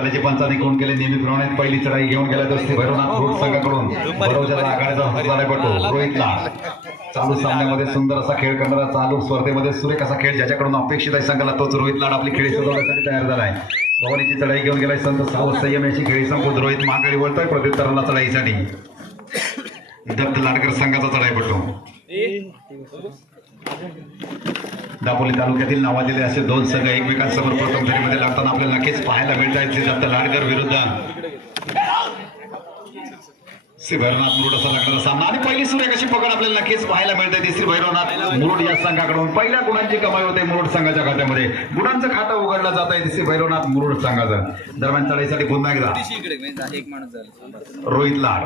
पंचांनी खून केले नेहमीप्रमाणे पहिली चढाई घेऊन गेला तर श्री भैरवनाथ रोड संघाकडून बरोबर आघाडीचा हसाडेपटू रोहितला चालू सामन्यामध्ये सुंदर असा खेळ करणारा चालू स्पर्धेमध्ये सुरेख असा खेळ ज्याच्याकडून अपेक्षित आहे संघाला तोच रोहित लाड आपली खेळी सजवण्यासाठी तयार झालाय। भवानीची चढाई घेऊन गेलाय संत सावध संयम याची खेळी संपून रोहित माघारी वळतोय प्रत्युत्तराला चढाईसाठी। दत्त लाडकर संघाचा चढाईपटू दापोली तालुक्यातील नावाजलेले असे दोन संघ एकमेकांसमोर प्रथम फेरीमध्ये लढताना आपल्याला नक्कीच पाहायला मिळत आहेत। दत्त लाडकर विरुद्ध श्री भैरवनाथ मुरुड असा लागणारा सामना आणि पहिली सुरेख अशी पकड आपल्याला नक्कीच पाहायला मिळते। श्री भैरवनाथ मुरुड या संघाकडून पहिल्या गुणांची कमाई होते मुरुड संघाच्या खात्यामध्ये गुणांचं खातं उघडलं जात आहे श्री भैरवनाथ मुरुड संघाचं। दरम्यान चढाईसाठी पुन्हा एकदा रोहित लाड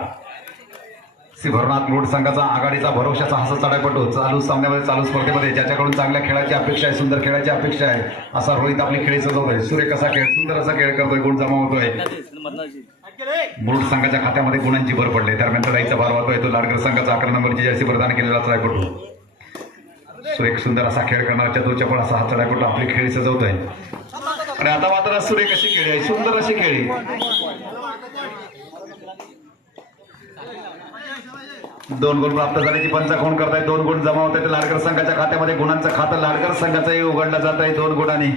श्री भैरवनाथ मुरुड संघाचा आघाडीचा भरोशाचा हसा चढाईपटू चालू सामन्यामध्ये चालू स्पर्धेमध्ये ज्याच्याकडून चांगल्या खेळाची अपेक्षा आहे सुंदर खेळाची अपेक्षा आहे असा रोहित आपली खेळी सजवतोय। सुरेख असा खेळ सुंदर असा खेळ करतोय गुण जमा होतोय मुरुड संघाच्या खात्यामध्ये गुणांची भर पडली। दरम्यान चढाईचा भार वाहतोय तो लाडकर संघाचा 11 नंबरची जर्सी प्रदान केलेला चढाईपटू सुरेख सुंदर असा खेळ करणारा चतुर्चपळ असा हा चढाईपटू आपली खेळी सजवतोय आणि आता मात्र सुरेख अशी खेळी आहे सुंदर अशी खेळी दोन गुण प्राप्त झाल्याची पंचाखोण करताय दोन गुण जमा होत आहेत लाडकर संघाच्या खात्यामध्ये गुणांचं खातं लाडकर संघाचंही उघडलं जात आहे 2 गुणांनी।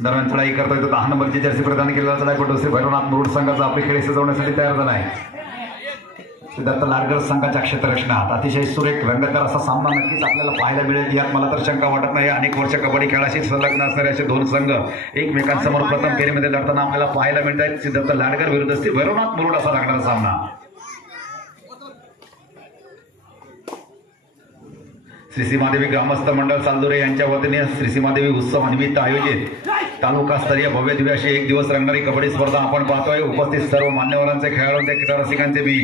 दरम्यान चढाई करतोय तो 10 नंबरची जर्सी प्रदान केलेला चढाईपटू श्री भैरवनाथ मुरुड संघाचा आपली खेळी सजवण्यासाठी तयार झाला आहे। दत्त लाडकर संघाच्या क्षेत्ररक्षणात अतिशय सुरेख रंगतदार असा सामना नक्कीच आपल्याला पाहायला मिळेल यात मला तर शंका वाटत नाही। अनेक वर्ष कबड्डी खेळाशी संलग्न असणारे असे दोन संघ एकमेकांसमोर प्रथम फेरीमध्ये लढताना आपल्याला पाहायला मिळत आहेत। दत्त लाडकर विरुद्ध श्री भैरवनाथ मुरुड असा लागणारा सामना श्री सीमादेवी ग्रामस्थ मंडळ चांदुरे यांच्या वतीने श्री सीमादेवी उत्सव निमित्त आयोजित तालुकास्तरीय भव्य दिव्य अशी 1 दिवस रंगणारी कबड्डी स्पर्धा आपण पाहतोय। उपस्थित सर्व मान्यवरांचे खेळाडूंचे क्रीडा रसिकांचे मी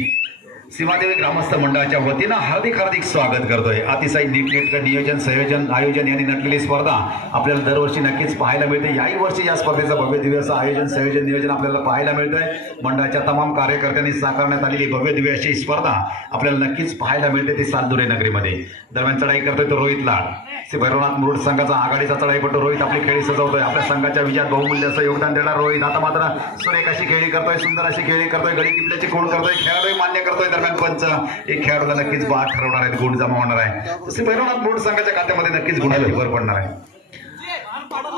सीमादेवी ग्रामस्थ मंडळाच्या वतीनं हार्दिक स्वागत करतोय। अतिशय नीटनेटकं नियोजन संयोजन आयोजन यांनी नटलेली स्पर्धा आपल्याला दरवर्षी नक्कीच पाहायला मिळते। याही वर्षी या स्पर्धेचं भव्य दिव्य असं आयोजन संयोजन नियोजन आपल्याला पाहायला मिळतंय। मंडळाच्या तमाम कार्यकर्त्यांनी साकारण्यात आलेली भव्य दिव्य अशी स्पर्धा आपल्याला नक्कीच पाहायला मिळते ती सालदुरे नगरीमध्ये। दरम्यान चढाई करतोय तो रोहित लाड श्री भैरवनाथ मुरुड संघाचा आघाडीचा चढाईपटू रोहित आपली खेळी सजवतोय आपल्या संघाच्या विजयात बहुमूल्य असं योगदान देणार रोहित आता मात्र सुरेख अशी खेळी करतोय सुंदर अशी खेळी करतोय गडी टिपल्याची खूण करतोय खेळाडू मान्य करतोय। दरम्यान पंच एक खेळाडूला नक्कीच बाद ठरवणार आहे गुण जमा होणार आहे श्री भैरवनाथ मुरुड संघाच्या खात्यामध्ये नक्कीच गुणाची भर पडणार आहे।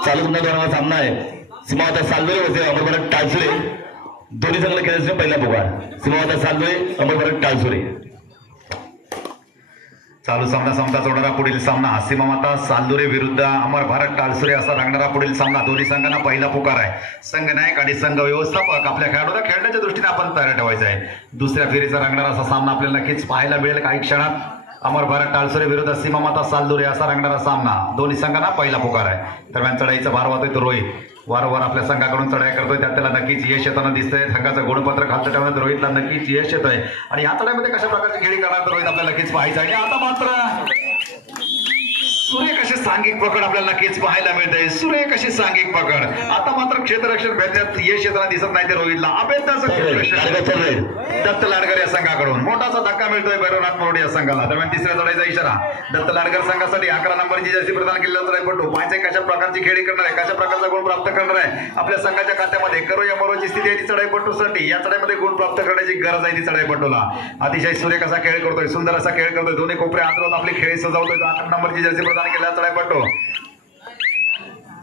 चालू गुन्हा सामना आहे सीमावता सालवे होते अमरभरत टाळसुरे दोन्ही संघाला खेळायचे पहिला पुकार सीमावता सालवे अमरभरत टाळसुरे। चालू सामना संपता पुढील सामना सीमामाता सालदुरे विरुद्ध अमर भारत टाळसुरे असा लागणारा पुढील सामना दोन्ही संघांना पहिला पुकार आहे। संघ नायक आणि संघ व्यवस्थापक आपल्या खेळाडूला खेळण्याच्या दृष्टीने आपण तयार ठेवायचं आहे। दुसऱ्या फेरीचा रंगणारा असा सामना आपल्याला नक्कीच पाहायला मिळेल काही क्षणात। अमर भारत टाळसुरे विरुद्ध सीमामाता सालदुरे असा रंगणारा सामना दोन्ही संघांना पहिला पुकार आहे। दरम्यान चढाईचा भार वाहतोय तो रोहित वारंवार आपल्या संघाकडून चढाई करतोय त्यात त्याला नक्कीच यश येताना दिसतंय। संघाचं गुणपत्र खालचं ठेवण्यात रोहितला नक्कीच यश येतंय आणि या चढाईमध्ये कशा प्रकारची खेळी करणार रोहित आपल्याला नक्कीच पाहायचं आहे। आता मात्र सुरेख अशी सांघिक पकड आपल्याला नक्कीच पाहायला मिळते सुरेख अशी सांघिक पकड आता मात्र क्षेत्ररक्षण भेटण्यात यश येताना दिसत नाही ते रोहितला अभेद्याचं क्षेत्ररक्षण दत्त लाडकर या संघाकडून मोठासा धक्का मिळतोय भैरवनाथ मुरुड या संघाला। दरम्यान तिसऱ्या चढाईचा इशारा दत्त लाडकर संघासाठी 11 नंबरची जर्सी प्रदान केलेला चढाईपटू पाहायचे कशा प्रकारची खेळी करणार आहे कशा प्रकारचा गुण प्राप्त करणार आहे आपल्या संघाच्या खात्यामध्ये करो या मरोची स्थिती आहे ती चढाईपटूसाठी या चढाईमध्ये गुण प्राप्त करण्याची गरज आहे ती चढाईपटूला। अतिशय सुरेख असा खेळ करतोय सुंदर असा खेळ करतोय दोन्ही कोपरे आदरत आपली खेळी सजवतोय 8 नंबरची जर्सी प्रदान केलेला चढाईपटू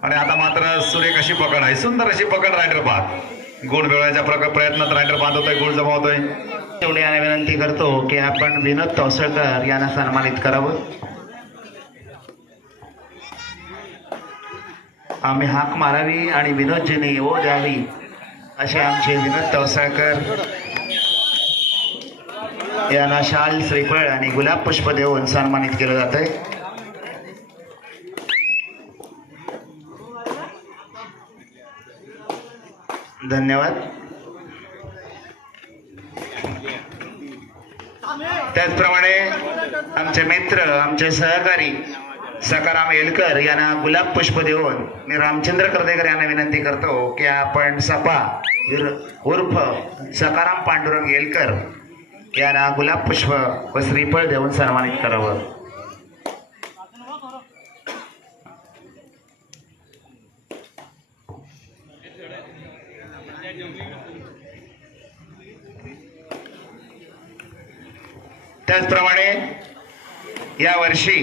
आणि आता मात्र सुरेख अशी पकड आहे सुंदर अशी पकड रायडर बाद गुण मिळवण्याच्या प्रयत्नात रायडर बाद होतोय गुण जमा होतोय। एवढी विनंती करतो की आपण विनोद तवसळकर यांना सन्मानित करावं। आम्ही हाक मारावी आणि विनोदजीने ओ द्यावी असे आमचे विनोद तवसळकर यांना शाल श्रीफळ आणि गुलाब पुष्प देऊन सन्मानित केलं जात आहे। धन्यवाद। त्याचप्रमाणे आमचे मित्र आमचे सहकारी सकाराम येलकर यांना गुलाब पुष्प देऊन मी रामचंद्र कर्देकर यांना विनंती करतो की आपण सपा उर्फ सकाराम पांडुरंग येलकर यांना गुलाब पुष्प व श्रीफळ देऊन सन्मानित करावं। त्याचप्रमाणे या वर्षी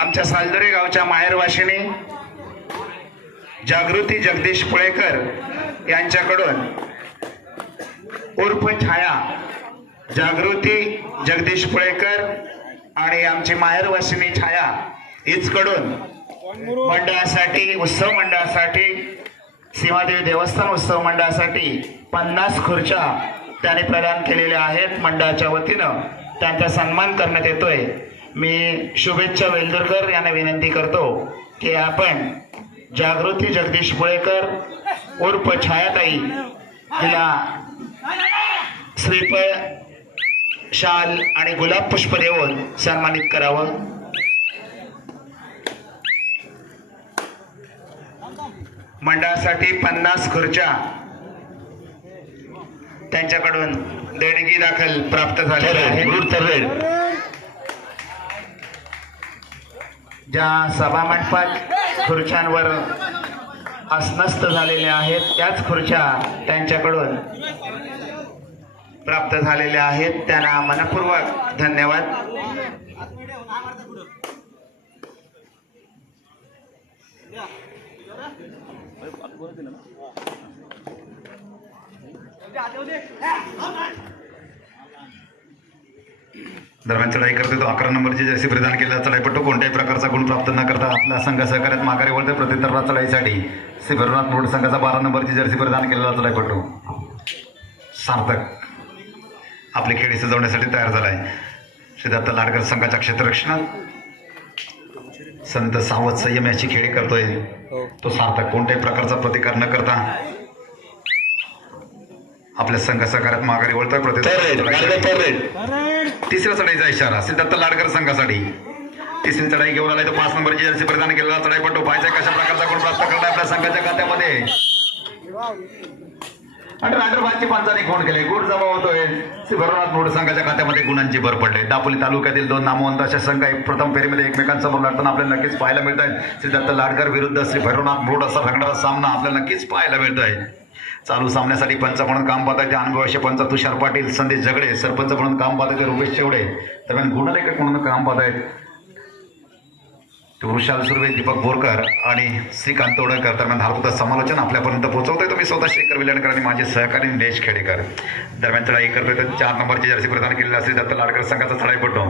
आमच्या सालदरे गावच्या माहेरवाशिनी जागृती जगदीश पुळेकर यांच्याकडून उर्फ छाया जागृती जगदीश पुळेकर आणि आमची माहेरवासिनी छाया हिचकडून मंडळासाठी उत्सव मंडळासाठी सीमादेवी देवस्थान उत्सव मंडळासाठी 50 खुर्च्या त्यांनी प्रदान केलेल्या आहेत. मंडळाच्या वतीनं त्यांचा सन्मान करण्यात येतोय. मी शुभेच्छा वेलदरकर यांना विनंती करतो की आपण जागृती जगदीश पुळेकर उर्फ छायाताई हिला श्रीफळ शाल आणि गुलाब पुष्प देऊन सन्मानित करावं. मंडळासाठी 50 खुर्च्या त्यांच्याकडून देणगी दाखल प्राप्त झालेल्या आहेत. ज्या सभा मंडपात खुर्च्यांवर अस्नस्त झालेल्या आहेत त्याच खुर्च्या त्यांच्याकडून प्राप्त झालेल्या आहेत. त्यांना मनपूर्वक धन्यवाद. दरम्यान चढाई करते तो 11 नंबरची जर्सी परिधान केलेला चढाईपट्टू कोणत्याही प्रकारचा गुण प्राप्त न करता आपला संघ सहकार्यात माघारी वळते. प्रत्युत्तरला चढाईसाठी श्री भैरवनाथ मोड संघाचा 12 नंबरची जर्सी परिधान केलेला चढाईपट्टू सार्थक आपली खेळी सजवण्यासाठी तयार झाला आहे. श्री दत्त लाडकर संघाच्या क्षेत्ररक्षणात संत सावध संयम याची खेळी करतोय तो सार्थक कोणत्याही प्रकारचा प्रतिकार न करता आपल्या संघ सहकार्यात माघारी वळतोय. तिसऱ्या चढाईचा इशारा श्री दत्त लाडकर संघासाठी तिसरी चढाई घेऊन आलाय तो 5 नंबरची जर्सी परिधान केलेला चढाईपट्टू पाहायचा कशा प्रकारचा गुण प्राप्त करताय आपल्या संघाच्या खात्यामध्ये. आणि रायडरबादची पंचाने खूण केले गुण जमा होतोय. श्री भैरवनाथ मोड संघाच्या खात्यामध्ये गुणांची भर पडली. दापोली तालुक्यातील 2 नामवंत अशा संघ प्रथम फेरीमध्ये एकमेकांसमोर लढताना आपल्याला नक्कीच पाहायला मिळत आहेत. श्री दत्त लाडकर विरुद्ध श्री भैरवनाथ मोड असा रंगणारा सामना आपल्याला नक्कीच पाहायला मिळत आहे. चालू सामन्यासाठी पंच म्हणून काम पाहत आहेत अनुभवाचे पंच तुषार पाटील, संदेश जगडे, सरपंच म्हणून काम पाहत आहेत रुपेश चेवडे, दरम्यान गुणलेखक म्हणून काम पाहत आहेत वृषाल सुर्वे, दीपक बोरकर आणि श्रीकांत तोडकर. दरम्यान धारपुता समालोचन आपल्यापर्यंत पोहोचवतोय तुम्ही स्वतः शेखर विलणकर आणि माझे सहकारी निलेश खेडेकर. दरम्यान चढाई करतोय तर 4 नंबरची जर्सी प्रदान केलेला श्री दत्त लाडकर संघाचा चढाईपट्टू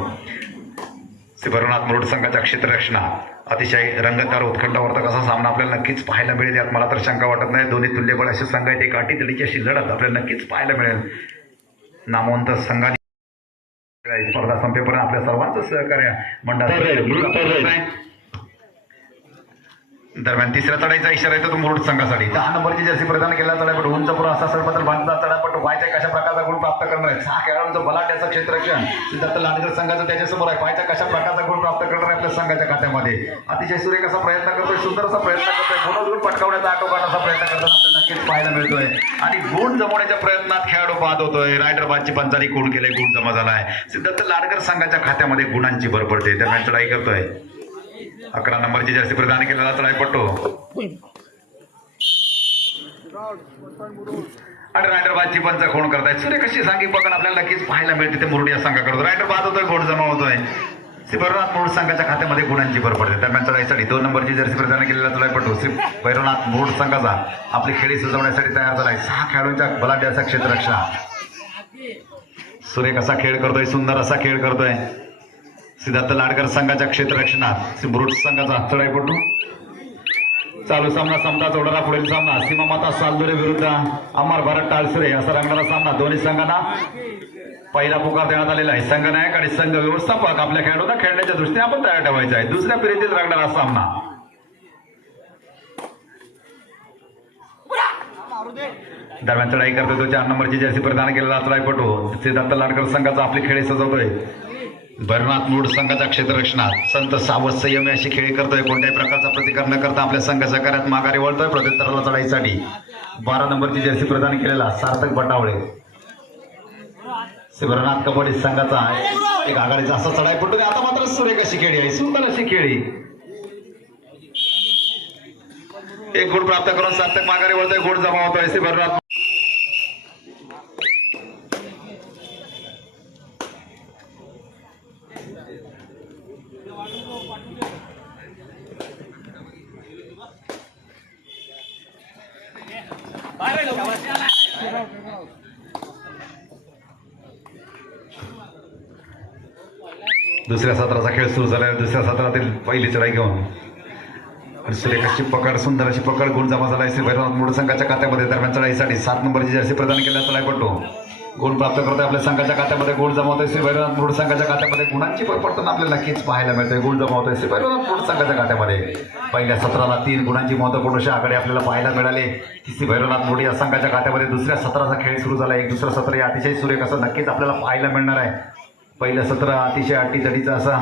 श्री भैरवनाथ मोड संघाच्या क्षेत्ररक्षणात अतिशय रंगतदार उत्कंठावर्धक असा सामना आपल्याला नक्कीच पाहायला मिळेल. यात मला तर शंका वाटत नाही. दोन्ही तुल्यबळ असे संघ आहेत. एक अटीतटीची अशी लढत आपल्याला नक्कीच पाहायला मिळेल. नामवंत संघाने स्पर्धा संपेपर्यंत आपल्या सर्वांचं सहकार्य मंडळ. दरम्यान तिसऱ्या चढाईचा इशारा येतो तो मुरुड संघासाठी 10 नंबरची जर्सी प्रदान केला चढाईपट्टू उंचपुरा असा सरपंच बांधला चढाईपट्टू व्हायचा कशा प्रकारचा गुण प्राप्त करणार आहे. 6 खेळाडूंचं बलाढ्याचं क्षेत्ररक्षण दत्त लाडकर संघाचं त्याच्यासमोर आहे. व्हायचा कशा प्रकारचा गुण प्राप्त करणार आहे आपल्या संघाच्या खात्यामध्ये. अतिशय सुरेख असा प्रयत्न करतोय, सुंदर असा प्रयत्न करतोय, बोनस गुण पटकावण्याचा आटोकाट असा प्रयत्न करताना आपल्याला नक्कीच पाहायला मिळतोय. आणि गुण जमवण्याच्या प्रयत्नात खेळाडू बाद होतोय. रायडरबादची पंचानी खूण केले गुण जमा झाला आहे. दत्त लाडकर संघाच्या खात्यामध्ये गुणांची भर पडते. दरम्यान चढाई करतोय 11 नंबरची जर्सी प्रदान केलेला चढाईपट्टू आणि रायडरबादची पंच खूण करतायत. सूर्य कशी सांगी बघून आपल्याला नक्कीच पाहायला मिळते ते मुरुड या संघाकडून. रायडरबाद होतोय, गुण जमा होतोय. श्री भैरवनाथ मोड संघाच्या खात्यामध्ये गुणांची भर पडते. दरम्यान चढाईसाठी 2 नंबरची जर्सी प्रदान केलेला चढाईपट्टू श्री भैरवनाथ मोड संघाचा आपली खेळी सजवण्यासाठी तयार झालाय. 6 खेळाडूंच्या बलाढ्याचा क्षेत्ररक्षण सूर्य कसा खेळ करतोय, सुंदर असा खेळ करतोय. श्री दत्त लाडकर संघाच्या क्षेत्ररक्षणात श्री मुरुड संघाचा चढाईपट्टू चालू सामना समता जोडणारा पुढील सामना सीमामाता सालदुरे विरुद्ध अमर भारत टाळसुरे असा रंगणारा सामना. दोन्ही संघांना पहिला पुकार देण्यात आलेला आहे. संघ नायक आणि संघ व्यवस्थापक आपल्या खेळाडूंना खेळण्याच्या दृष्टीने आपण तयार ठेवायचा आहे. दुसऱ्या फेरीतील रंगणारा सामना दरम्यान चढाई करतोय तो 4 नंबरची जर्सी प्रदान केलेला चढाईपट्टू श्री दत्त लाडकर संघाचा आपली खेळी सजवतोय. भैरवनाथ मोड संघाच्या क्षेत्ररक्षणात संत सावध संयम अशी खेळी करतोय. कोणत्याही प्रकारचा प्रतिकार न करता आपल्या संघ सहकार्यात माघारी वळतोय. प्रत्युत्तराला चढाईसाठी 12 नंबरची जर्सी प्रदान केलेला सार्थक बटावळे श्री भैरवनाथ कबड्डी संघाचा एक आघाडीचा असा चढाईपट्टू. आता मात्र सुरेख अशी खेळी आहे, सुंदर अशी खेळी. एक गुण प्राप्त करून सार्थक माघारी वळतोय. गुण जमा होतोय. श्री भैरवनाथ दुसऱ्या सत्राचा खेळ सुरू झाला आहे. दुसऱ्या सत्रातील पहिली चढाई घेऊन आणि सुरेखाची पकड, सुंदर अशी पकड, गुण जमा झाला आहे श्री भैरवनाथ मूळ संघाच्या खात्यामध्ये. दरम्यान चढाईसाठी 7 नंबरची जर्सी प्रदान केल्याचा चढाईपटू गुण प्राप्त करतोय. आपल्या संघाच्या खात्यामध्ये गुण जमावतोय श्री भैरवनाथ मूळ संघाच्या खात्यामध्ये. गुणांची भर पडताना आपल्याला नक्कीच पाहायला मिळतंय. गुण जमावतोय श्री भैरवनाथ मूळ संघाच्या खात्यामध्ये. पहिल्या सत्राला 3 गुणांची महत्वपूर्ण अशी आघाडी आपल्याला पाहायला मिळाली की श्री भैरवनाथ मूळ या संघाच्या खात्यामध्ये. दुसऱ्या सत्राचा खेळ सुरू झाला. एक दुसरं सत्र हे अतिशय सुरेख असं नक्कीच आपल्याला पाहायला मिळणार आहे. पहिलं सत्र अतिशय अटीतडीचं असं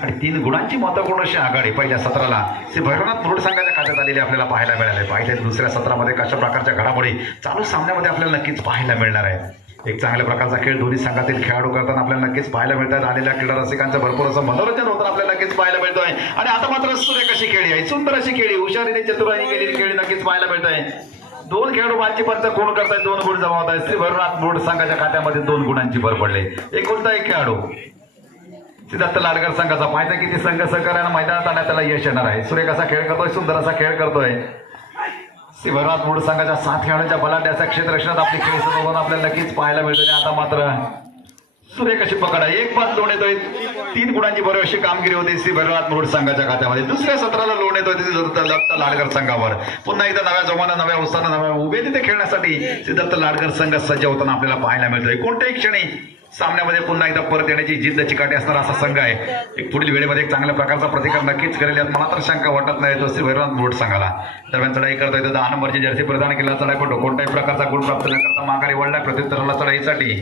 आणि 3 गुणांची महत्वपूर्ण अशी आघाडी पहिल्या सत्राला श्री भैरवनाथ मूळ संघाच्या खात्यात आलेली आपल्याला पाहायला मिळाले. पहिल्या दुसऱ्या सत्रामध्ये कशा प्रकारच्या घडामोडी चालू सामन्यामध्ये आपल्याला नक्कीच पाहायला मिळणार आहे. एक चांगल्या प्रकारचा खेळ दोन्ही संघातील खेळाडू करताना आपल्याला नक्कीच पाहायला मिळतात. आलेल्या क्रीडा रसिकांचं भरपूर असं मनोरंजन होताना आपल्याला नक्कीच पाहायला मिळतोय. आणि आता मात्र सुरेख अशी खेळी आहे, सुंदर अशी खेळी, हुशारीने चतुराईने केलेली खेळी नक्कीच पाहायला मिळतंय. 2 खेळाडू बादची पंच कोण करतायत, 2 गुण जमावत आहेत. श्री भैरवनाथ मूळ संघाच्या खात्यामध्ये 2 गुणांची भर पडली. एकुलता एक खेळाडू सिद्धार्थ लाडकर संघाचा पाहायचा किती संघ सहकार्यानं मैदानात आणण्यात त्याला यश येणार आहे. सुरेख असा खेळ करतोय, सुंदर असा खेळ करतोय. श्री भैरवनाथ मूळ संघाच्या 7 खेळाडूंच्या बलाढ्याच्या क्षेत्ररक्षणात आपली खेळी सजवून आपल्याला नक्कीच पाहायला मिळते. आता मात्र सुरेख अशी पकड आहे, एक पास लोण येतोय. 3 गुणांची बरोबर अशी कामगिरी होती श्री भैरवनाथ मूळ संघाच्या खात्यामध्ये. दुसऱ्या सत्राला लोण येतोय सिद्धार्थ लाडकर संघावर. पुन्हा एकदा नव्या जोमानं, नव्या उत्साहानं, नव्या उभे तिथे खेळण्यासाठी सिद्धार्थ लाडकर संघ सज्ज होताना आपल्याला पाहायला मिळतोय. कोणत्याही क्षणी सामन्यामध्ये पुन्हा एकदा परत येण्याची जिद्द चिकाटी असणारा असा संघ आहे. एक पुढील वेळेमध्ये एक चांगल्या प्रकारचा प्रतिकार नक्कीच करेल यात मला तर शंका वाटत नाही. तो श्री भैरवनाथ मूळ संघाला दरम्यान चढाई करतोय. तो 10 नंबरची जर्सी प्रदान केला. चढाईपटू कोणत्याही प्रकारचा गुण प्राप्त न करता माघारी वळलाय. प्रत्युत्तराला चढाईसाठी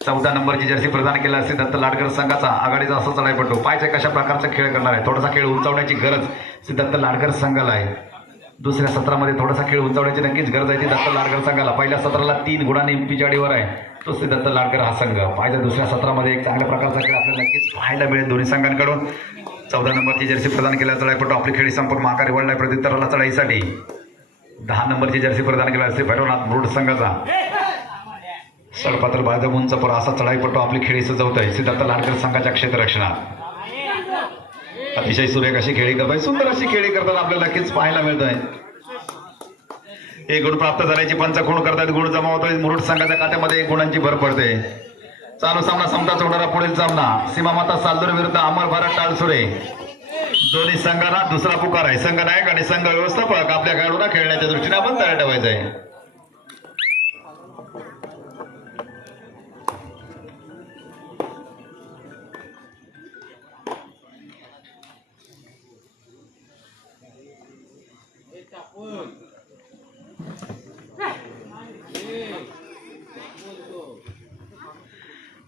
14 नंबरची जर्सी प्रदान केला सिद्धार्थ लाडकर संघाचा आघाडीचा असा चढाईपटू. पाहायचं कशा प्रकारचा खेळ करणार आहे. थोडासा खेळ उंचावण्याची गरज सिद्धार्थ लाडकर संघाला आहे. दुसऱ्या सत्रामध्ये थोडासा खेळ उंचावण्याची नक्कीच गरज आहे सिद्धार्थ लाडकर संघाला. पहिल्या सत्राला 3 गुणांनी पिछाडीवर आहे तो सिद्धार्थ लाडकर हा संघ. पाहिजे दुसऱ्या सत्रामध्ये एक चांगल्या प्रकारचा खेळ आपल्याला नक्कीच पाहायला मिळेल दोन्ही संघांकडून. 14 नंबरची जर्सी प्रदान केला. चढाईपटू आपली खेळी संपूर्ण माघारी वळलाय. प्रत्युत्तराला चढाईसाठी 10 नंबरची जर्सी प्रदान केला श्री भैरवनाथ मूळ संघाचा. सडपात्र बाजू उंच पर असा चढाईपटू आपली खेळी सजवतोय सिद्धार्थ लाडकर संघाच्या क्षेत्ररक्षणात. अतिशय सुरेख अशी खेळी करतोय, सुंदर अशी खेळी करताना आपल्याला नक्कीच पाहायला मिळतोय. एक गुण प्राप्त झाल्याची पंच खूण करतात. गुण जमावतोय. मुरुड संघाच्या खात्यामध्ये 1 गुणांची भर पडते. चालू सामना समताच होणारा पुढील सामना सीमामाता सालदूर विरुद्ध अमर भारत टाळसुरे. दोन्ही संघांना दुसरा पुकार आहे. संघ नायक आणि संघ व्यवस्थापक आपल्या खेळाडूंना खेळण्याच्या दृष्टीने आपण तयार ठेवायचं आहे.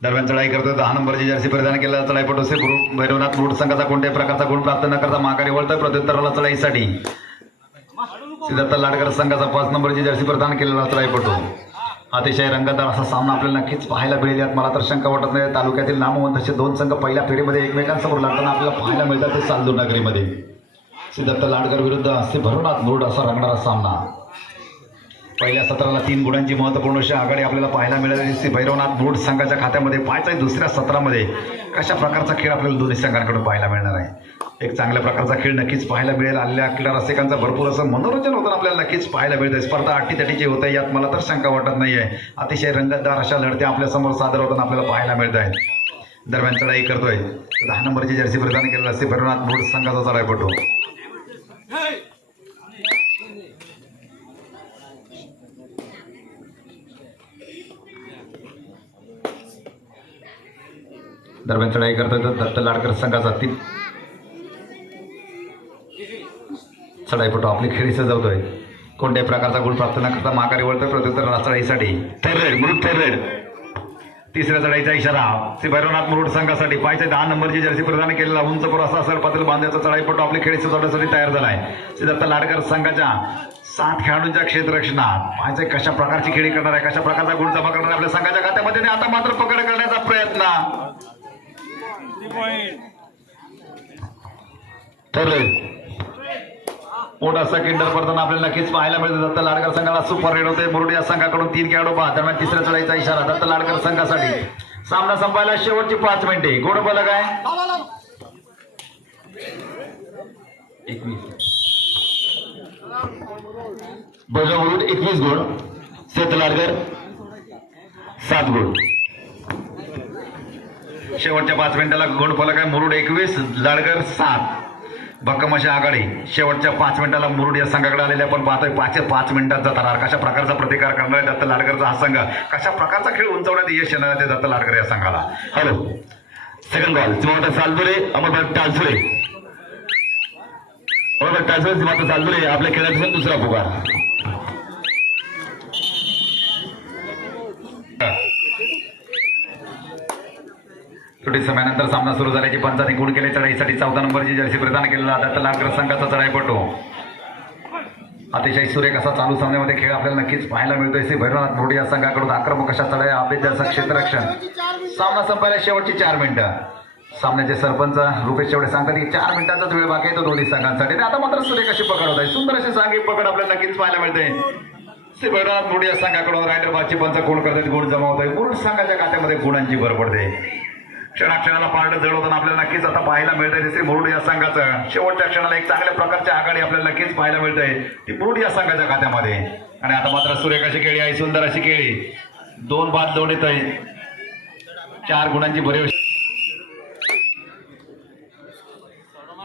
दरम्यान चढाई करतोय. 10 नंबरची जर्सी प्रदान केला. चढाईपटू श्री भैरवनाथ मूळ संघाचा कोणत्याही प्रकारचा गुण प्राप्त न करता माघारी वळतोय. प्रत्युत्तराला चढाईसाठी सिद्धार्थ लाडकर संघाचा 5 नंबरची जर्सी प्रदान केलेला चढाईपटू. अतिशय रंगतदार असा सामना आपल्याला नक्कीच पाहायला मिळेल. यात मला तर शंका वाटत नाही. तालुक्यातील नामवंत असे 2 संघ पहिल्या फेरीमध्ये एकमेकांसमोर लढताना आपल्याला पाहायला मिळतात. ते सालदूर नगरीमध्ये सिद्धार्थ लाडकर विरुद्ध श्री भैरवनाथ मूळ असा रंगणारा सामना. पहिल्या सत्राला 3 गुणांची महत्वपूर्ण अशी आघाडी आपल्याला पाहायला मिळाली श्री भैरवनाथ मूळ संघाच्या खात्यामध्ये. पाहायचं दुसऱ्या सत्रामध्ये कशा प्रकारचा खेळ आपल्याला दोन्ही संघांकडून पाहायला मिळणार आहे. एक चांगल्या प्रकारचा खेळ नक्कीच पाहायला मिळेल. आलेल्या क्रीडा रसिकांचं भरपूर असं मनोरंजन होताना आपल्याला नक्कीच पाहायला मिळतं. स्पर्धा अटीतटीची होते यात मला तर शंका वाटत नाहीये. अतिशय रंगतदार अशा लढत्या आपल्या समोर सादर होताना आपल्याला पाहायला मिळत आहेत. दरम्यान चढाई करतोय. 10 नंबरची जर्सी प्रदान केलेला श्री भैरवनाथ मूळ संघाचा चढाईपटू. दरम्यान चढाई करतोय तर दत्त लाडकर संघाचा 3 चढाईपटू आपली खेळी सजवतोय. कोणत्याही प्रकारचा गुण प्राप्त न करता माघारी वळतोय. प्रत्युत्तर चढाईसाठी तिसऱ्या चढाईचा इशारा श्री भैरवनाथ मुरुड संघासाठी. पाहिजे 10 नंबरची जर्सी प्रदान केलेला उंच पुर असा सरपातील बांध्याचा चढाईपटू आपली खेळी सजवण्यासाठी तयार झालाय. सिद्धार्थ लाडकर संघाच्या 7 खेळाडूंच्या क्षेत्ररक्षणात. पाहिजे कशा प्रकारची खेळी करणार आहे, कशा प्रकारचा गुण जमा करणार आहे आपल्या संघाच्या खात्यामध्ये. आता मात्र पकड करण्याचा प्रयत्न मोठा सेकंडर पडताना आपल्याला नक्कीच पाहायला मिळते. दत्त लाडकर संघाला सुपर रेड होते. मुरुड या संघाकडून 3 खेळाडू बाद. दरम्यान तिसऱ्या चढाईचा इशारा दत्त लाडकर संघासाठी. सामना संपायला शेवटची 5 मिनिटे. गोड बोला काय 21 बळजबरी मुरुड 21 गुण. सिद्धार्थ लाडकर 7 गुण. शेवटच्या 5 मिनिटाला गुणफलक आहे मुरुड 21 लाडगर 7. भक्कम अशी आघाडी शेवटच्या 5 मिनिटाला मुरुड या संघाकडे आलेले आपण पाहतोय 5 मिनिटांचा थरार. कशा प्रकारचा प्रतिकार करणार आहे दत्त लाडकरचा हा संघ, कशा प्रकारचा खेळ उंचवण्यात यश येणार आहे ते दत्त लाडकर या संघाला. हॅलो सेकंड बॉल सीमावता सालदुरे अमरभट टाळसुरे. अमरभट टाळसुरे सीमावता सालदुरे आपल्या खेळाचा दुसरा पुकार. थोडी समयानंतर सामना सुरू झाल्याची पंचाने गुण केले. चढाईसाठी 14 नंबरची जर्सी प्रदान केलेला दत्त लाडकर संघाचा चढाईपटू. अतिशय सुरेख असा चालू सामन्यामध्ये खेळ आपल्याला नक्कीच पाहायला मिळतोय. श्री भैरवनाथ मोडी या संघाकडून आक्रमक अशा चढाई अभेद्याचं क्षेत्ररक्षण. सामना संपायला शेवटची 4 मिनिटं. सामन्याचे सरपंच रुपेश शेवडे सांगतात की 4 मिनिटांचाच वेळ बाकी आहे तो दोन्ही संघांसाठी. आणि आता मात्र सुरेख अशी पकड होत आहे. सुंदर अशी सांघिक पकड आपल्याला नक्कीच पाहायला मिळते. श्री भैरवनाथ मोडी या संघाकडून रायडर बादची पंच कोण करतात गुण जमा होत आहे. मुरुड संघाच्या खात्यामध्ये गुणांची भर पडते. क्षणाक्षणाला पारड जड होताना आपल्याला नक्कीच आता पाहायला मिळतंय. श्री मुरुड या संघाचं शेवटच्या क्षणाला एक चांगल्या प्रकारची आघाडी आपल्याला नक्कीच पाहायला मिळतंय ती मुरुड या संघाच्या खात्यामध्ये. आणि आता मात्र सुरेख अशी खेळी आहे, सुंदर अशी खेळी. 2 बाद दोन येत आहे. 4 गुणांची भरीव.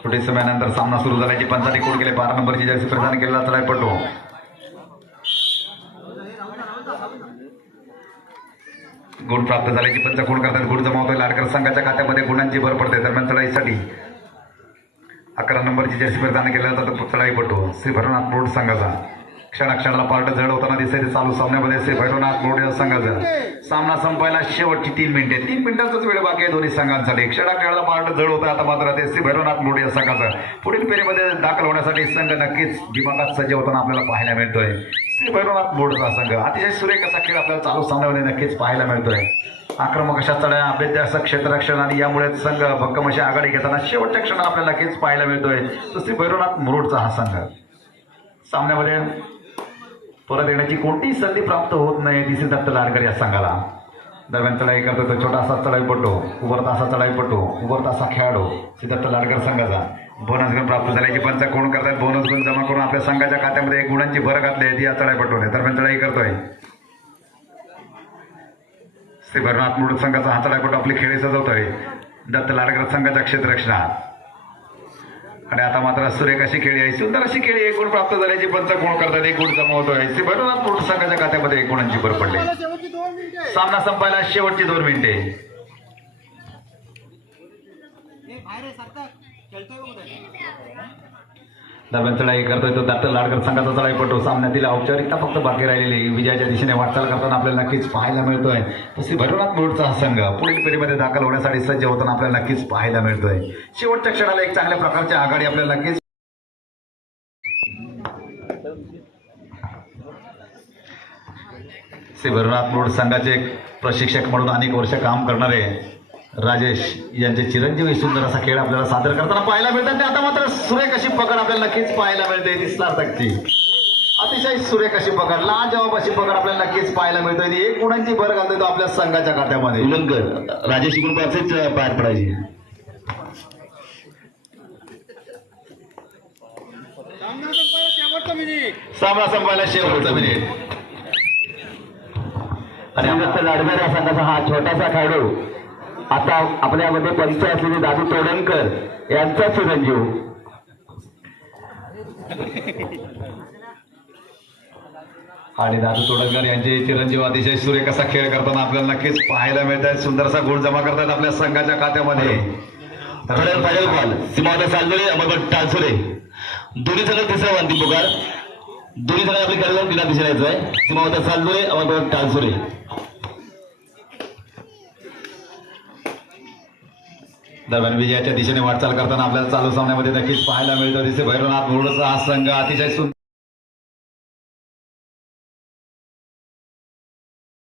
थोडी समयानंतर सामना सुरू झाल्याची पंचाने कोण केले. 12 नंबरची जर्सी प्रदान केलेला चढाईपटू. गुण प्राप्त झाल्याची पंच कोण करतात गुण जमा होतोय. लाडकर संघाच्या खात्यामध्ये गुणांची भर पडते. दरम्यान चढाईसाठी 11 नंबरची जर्सी प्रदान केलेला जातो चढाईपटू श्री भैरवनाथ मोड संघाचा. क्षणाक्षणाला पार्ट जड होताना दिसते चालू सामन्यामध्ये श्री भैरवनाथ मोड या संघाचा. सामना संपायला शेवटची 3 मिनिटे. 3 मिनिटांचाच वेळ बाकी आहे दोन्ही संघांसाठी. क्षणाक्षणाला पार्ट जड होता. आता मात्र ते श्री भैरवनाथ मोड या संघाचा पुढील फेरीमध्ये दाखल होण्यासाठी संघ नक्कीच दिमागात सज्ज होताना आपल्याला पाहायला मिळतोय. श्री भैरवनाथ मोडचा संघ अतिशय सुरेख असा खेळ आपल्याला चालू सामन्यामध्ये नक्कीच पाहायला मिळतोय. आक्रमक अशा चढ्या अभेद्य असं क्षेत्ररक्षण आणि यामुळे संघ भक्कम अशी आघाडी घेताना शेवटच्या क्षणाला आपल्याला नक्कीच पाहायला मिळतोय तो श्री भैरवनाथ मुरुडचा हा संघ. सामन्यामध्ये परत येण्याची कोणतीही संधी प्राप्त होत नाही दिसेल दत्त लाडकर या संघाला. दरम्यान चढाई करतो तो छोटासा चढाईपटू, उभरता असा चढाईपटू, उभरता असा खेळाडू श्री दत्त लाडकर संघाचा. बोनस गुण प्राप्त झाल्याची पंच कोण करतात. बोनस गुण जमा करून आपल्या संघाच्या खात्यामध्ये गुणांची भर घातली आहे ती या चढाईपटूने. दरम्यान चढाई करतोय श्री भैरवनाथ मुरुड संघाचा हा चढाईपटू आपली खेळी सजवतोय दत्त लाडकर संघाच्या क्षेत्ररक्षणात. आणि आता मात्र सुरेख अशी खेळी आहे, सुंदर अशी खेळी आहे. गुण प्राप्त झाल्याची पंच कोण करतात. एक गुण जमा होतोय. श्री भैरवनाथ मुरुड संघाच्या खात्यामध्ये गुणांची भर पडली. सामना संपायला शेवटची 2 मिनिटे. दरम्यान चढाई करतोय तो दत्त लाडकर संघाचा चढाईपटू. सामन्यातील औपचारिकता फक्त बाकी राहिलेली विजयाच्या दिशेने वाटचाल करताना आपल्याला नक्कीच पाहायला मिळतोय. श्री भैरवनाथ मुरुडचा हा संघ पुढील फेरीमध्ये दाखल होण्यासाठी सज्ज होताना आपल्याला नक्कीच पाहायला मिळतोय. शेवटच्या क्षणाला एक चांगल्या प्रकारची आघाडी आपल्याला नक्कीच. श्री भैरवनाथ मुरुड संघाचे प्रशिक्षक म्हणून अनेक वर्ष काम करणारे राजेश यांचे चिरंजीवी सुंदर असा खेळ आपल्याला सादर करताना पाहायला मिळतात. आता मात्र सुरेख अशी पकड आपल्याला नक्कीच पाहायला मिळते. दिसणारची अतिशय सुरेख अशी पकड, लाजवाब अशी पकड आपल्याला नक्कीच पाहायला मिळतोय. 1 गुणांची भर घालतोय तो आपल्या संघाच्या खात्यामध्ये. उल्लंघन राजेश गुणपासेच पार पडायची. सामना संपायला शेवटचा मिनिट. आणि दत्त लाडकर या संघाचा हा छोटासा खेळाडू आता आपल्यामध्ये पंच असलेले दादू तोडणकर यांचा चिरंजीव. आणि दादू तोडणकर यांचे चिरंजीव अतिशय सुरेख असा खेळ करताना आपल्याला नक्कीच पाहायला मिळत आहे. सुंदर असा गुण जमा करतात आपल्या संघाच्या खात्यामध्ये. फायनल बॉल सीमावता सालदुरे अमरभट टाळसुरे. दोन्ही संघ तिसरा अंतिम पुकार. दोन्ही संघ आपली खेळाडू बिना दिशेने येतोय. सीमावता सालदुरे अमरभट टाळसुरे. दरम्यान विजयाच्या दिशेने वाटचाल करताना आपल्याला चालू सामन्यामध्ये नक्कीच पाहायला मिळतं. दिसे भैरवनाथ मुरुडचा हा संघ अतिशय सुंदर